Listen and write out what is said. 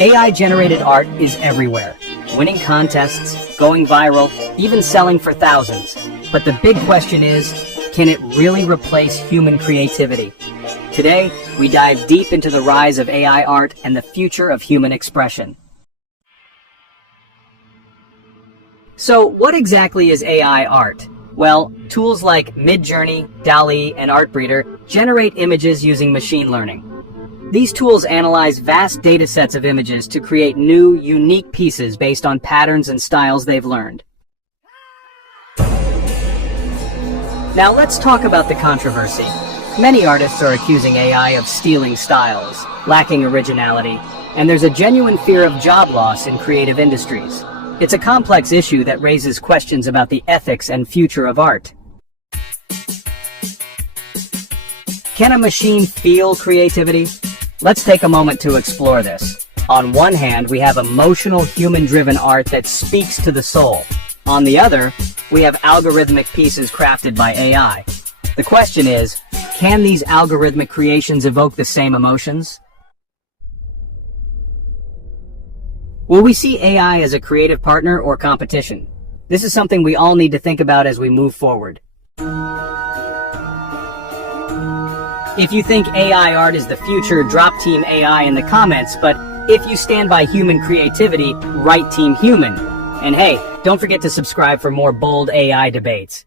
AI-generated art is everywhere, winning contests, going viral, even selling for thousands. But the big question is, can it really replace human creativity? Today, we dive deep into the rise of AI art and the future of human expression. So, what exactly is AI art? Well, tools like Midjourney, DALL-E, and Artbreeder generate images using machine learning. These tools analyze vast data sets of images to create new, unique pieces based on patterns and styles they've learned. Now let's talk about the controversy. Many artists are accusing AI of stealing styles, lacking originality, and there's a genuine fear of job loss in creative industries. It's a complex issue that raises questions about the ethics and future of art. Can a machine feel creativity? Let's take a moment to explore this. On one hand, we have emotional, human-driven art that speaks to the soul. On the other, we have algorithmic pieces crafted by AI. The question is, can these algorithmic creations evoke the same emotions? Will we see AI as a creative partner or competition? This is something we all need to think about as we move forward. If you think AI art is the future, drop Team AI in the comments, but if you stand by human creativity, write Team Human. And hey, don't forget to subscribe for more bold AI debates.